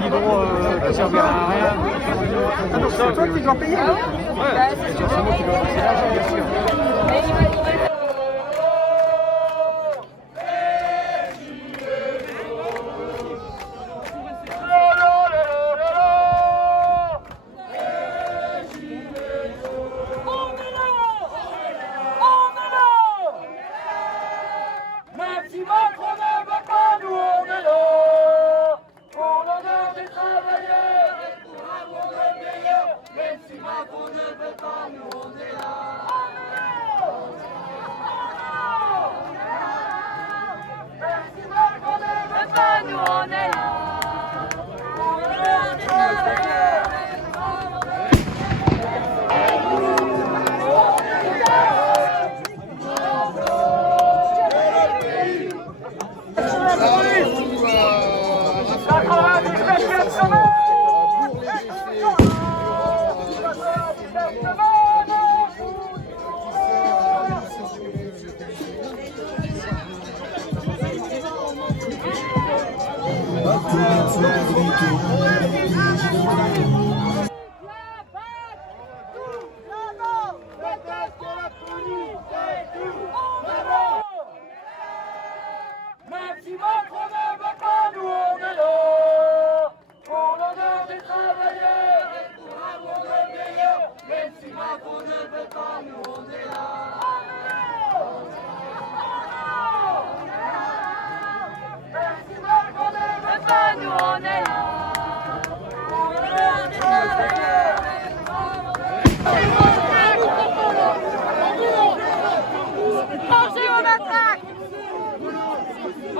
bidon qui servira à rien. C'est toi qui dois payer, non? Ouais, c'est moi qui dois passer l'argent, bien sûr.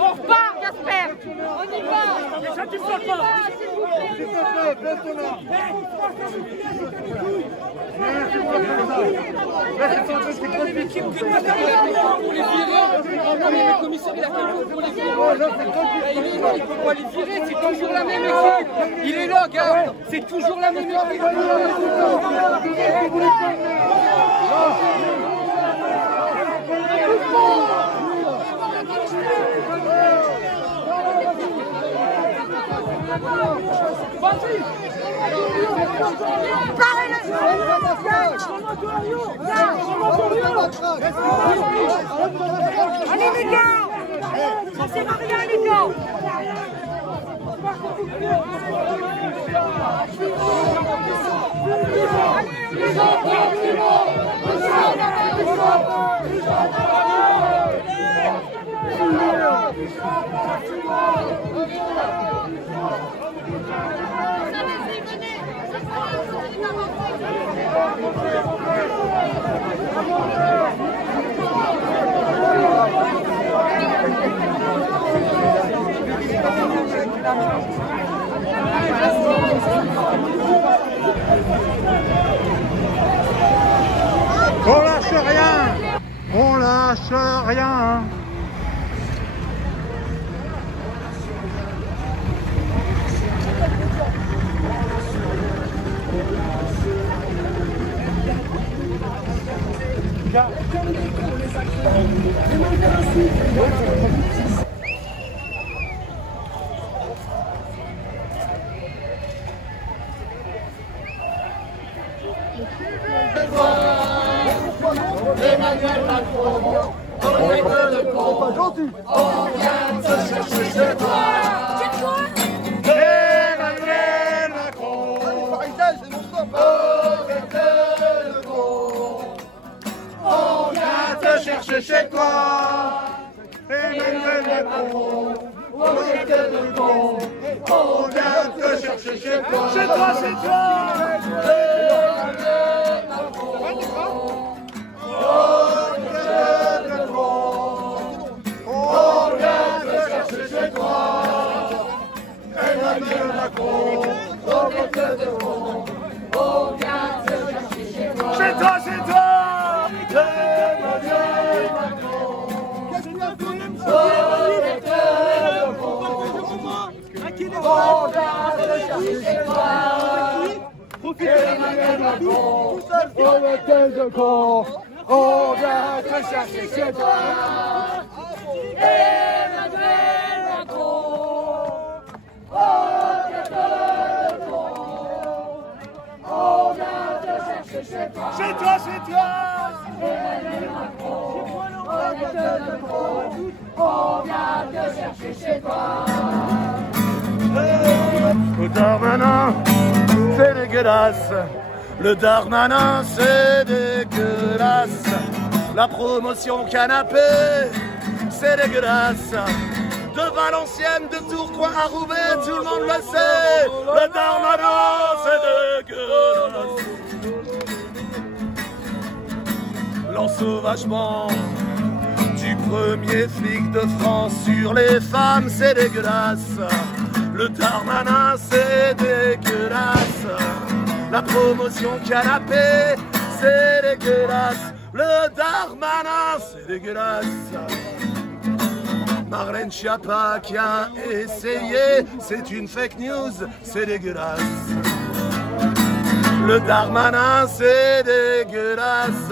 On repart, Casper. On y va. Les gens qui ne sortent pas. S'il te plaît, maintenant. Pour les virer, non mais le commissaire il a fait le pour les virer. Il est là, il peut pas les virer, c'est toujours la même équipe. Il est là, gars, c'est toujours la même équipe. Allez les gars, ça sert à rien les gars. On lâche rien. On lâche rien. Emmanuel Macron, on est que le con, on vient te chercher chez toi. Emmanuel Macron, on est que le con, on vient te chercher chez toi. Emmanuel Macron, on est que le con, on vient te chercher chez toi. Chez toi, chez toi. Emmanuel Macron. On vient te chercher chez toi. Emmanuel Macron, on est que de con. On vient te chercher chez toi. Chez toi, chez toi. Emmanuel Macron, qu'est-ce que tu as fait? On est que de con. On vient te chercher chez toi. Emmanuel Macron, on est que de con. On vient te chercher chez toi. Emmanuel Macron, on vient te Chez toi, chez toi. On vient te chercher chez toi. Le Darmanin, c'est dégueulasse. Le Darmanin, c'est dégueulasse. La promotion canapé, c'est dégueulasse. De Valenciennes, de Tourcoing à Roubaix, tout le monde le sait. Le Darmanin, c'est dégueulasse. L'ensauvagement du premier flic de France sur les femmes, c'est dégueulasse. Le Darmanin, c'est dégueulasse. La promotion canapé, c'est dégueulasse. Le Darmanin, c'est dégueulasse. Marlène Schiappa qui a essayé, c'est une fake news, c'est dégueulasse. Le Darmanin, c'est dégueulasse.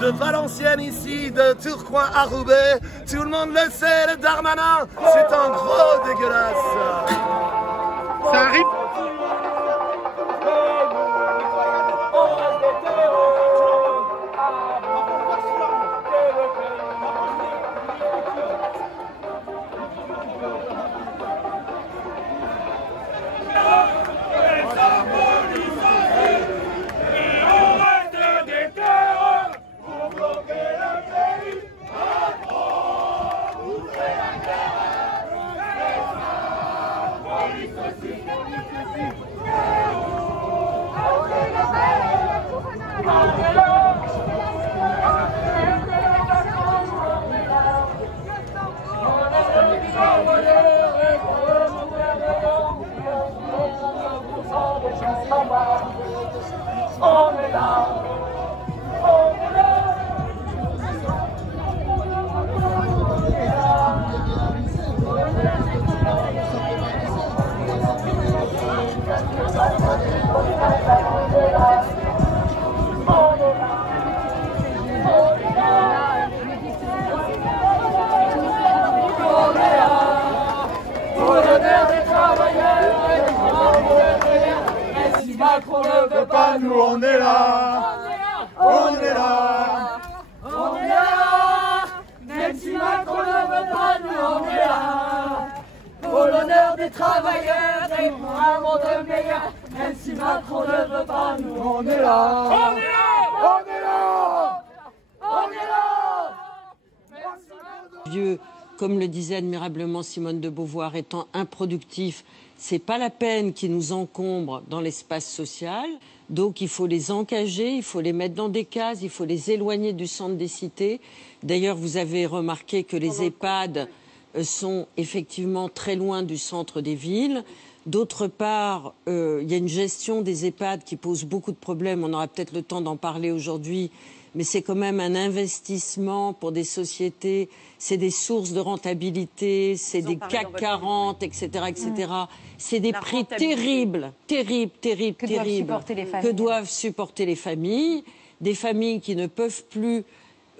De Valenciennes ici, de Tourcoing à Roubaix, tout le monde le sait, le Darmanin, c'est un gros dégueulasse. Ça arrive. Macron ne veut pas, Nous on est là, on est là. on est là. Même si Macron ne veut pas, nous on est là. Pour l'honneur des travailleurs et pour un monde meilleur. Même si Macron ne veut pas, nous on est là. On est là, on est là, on est là. Vieux, comme le disait admirablement Simone de Beauvoir, étant improductifs, c'est pas la peine qui nous encombre dans l'espace social. Donc il faut les encager, il faut les mettre dans des cases, il faut les éloigner du centre des cités. D'ailleurs, vous avez remarqué que les EHPAD sont effectivement très loin du centre des villes. D'autre part, il y a une gestion des EHPAD qui pose beaucoup de problèmes. On aura peut-être le temps d'en parler aujourd'hui. Mais c'est quand même un investissement pour des sociétés, c'est des sources de rentabilité, c'est des CAC 40, etc., etc. C'est des prix terribles, terribles, terribles, terribles, que doivent supporter les familles, des familles qui ne peuvent plus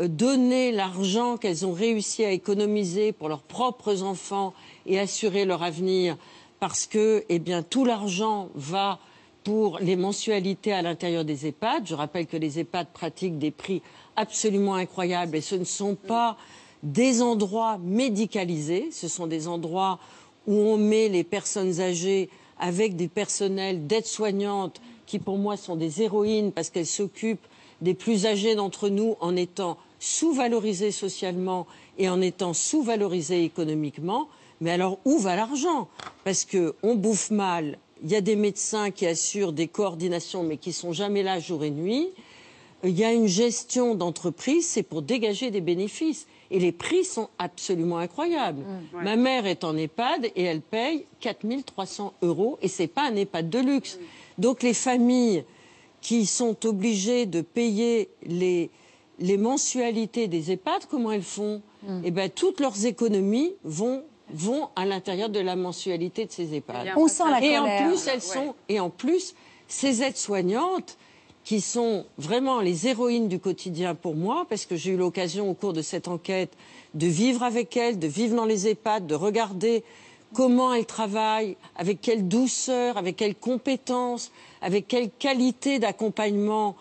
donner l'argent qu'elles ont réussi à économiser pour leurs propres enfants et assurer leur avenir, parce que, eh bien, tout l'argent va pour les mensualités à l'intérieur des EHPAD. Je rappelle que les EHPAD pratiquent des prix absolument incroyables et ce ne sont pas des endroits médicalisés, ce sont des endroits où on met les personnes âgées avec des personnels d'aides-soignantes qui pour moi sont des héroïnes parce qu'elles s'occupent des plus âgés d'entre nous en étant sous-valorisés socialement et en étant sous-valorisés économiquement. Mais alors où va l'argent? Parce qu'on bouffe mal. Il y a des médecins qui assurent des coordinations, mais qui ne sont jamais là jour et nuit. Il y a une gestion d'entreprise, c'est pour dégager des bénéfices. Et les prix sont absolument incroyables. Ma mère est en EHPAD et elle paye 4 300 € et ce n'est pas un EHPAD de luxe. Donc les familles qui sont obligées de payer les mensualités des EHPAD, comment elles font? Eh bien, toutes leurs économies vont à l'intérieur de la mensualité de ces EHPAD. On sent la colère. Et en plus, ces aides-soignantes qui sont vraiment les héroïnes du quotidien pour moi, parce que j'ai eu l'occasion au cours de cette enquête de vivre avec elles, de vivre dans les EHPAD, de regarder comment elles travaillent, avec quelle douceur, avec quelle compétence, avec quelle qualité d'accompagnement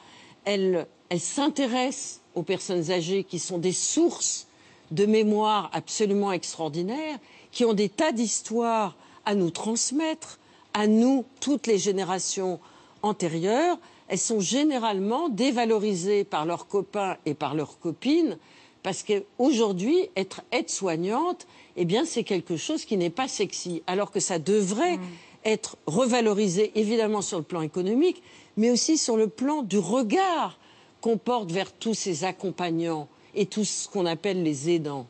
elles s'intéressent aux personnes âgées qui sont des sources de mémoire absolument extraordinaires, qui ont des tas d'histoires à nous transmettre, à nous, toutes les générations antérieures. Elles sont généralement dévalorisées par leurs copains et par leurs copines, parce qu'aujourd'hui, être aide-soignante, eh bien, c'est quelque chose qui n'est pas sexy, alors que ça devrait être revalorisé, évidemment, sur le plan économique, mais aussi sur le plan du regard qu'on porte vers tous ces accompagnants et tout ce qu'on appelle les aidants.